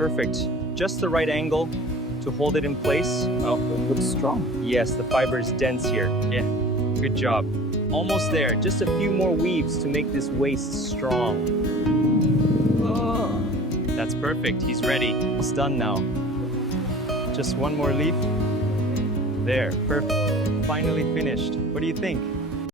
Perfect. Just the right angle to hold it in place. Oh, it looks strong. Yes, the fiber is dense here. Yeah, good job. Almost there. Just a few more weaves to make this waist strong. Oh. That's perfect. He's ready. It's done now. Just one more leaf. There, perfect. Finally finished. What do you think?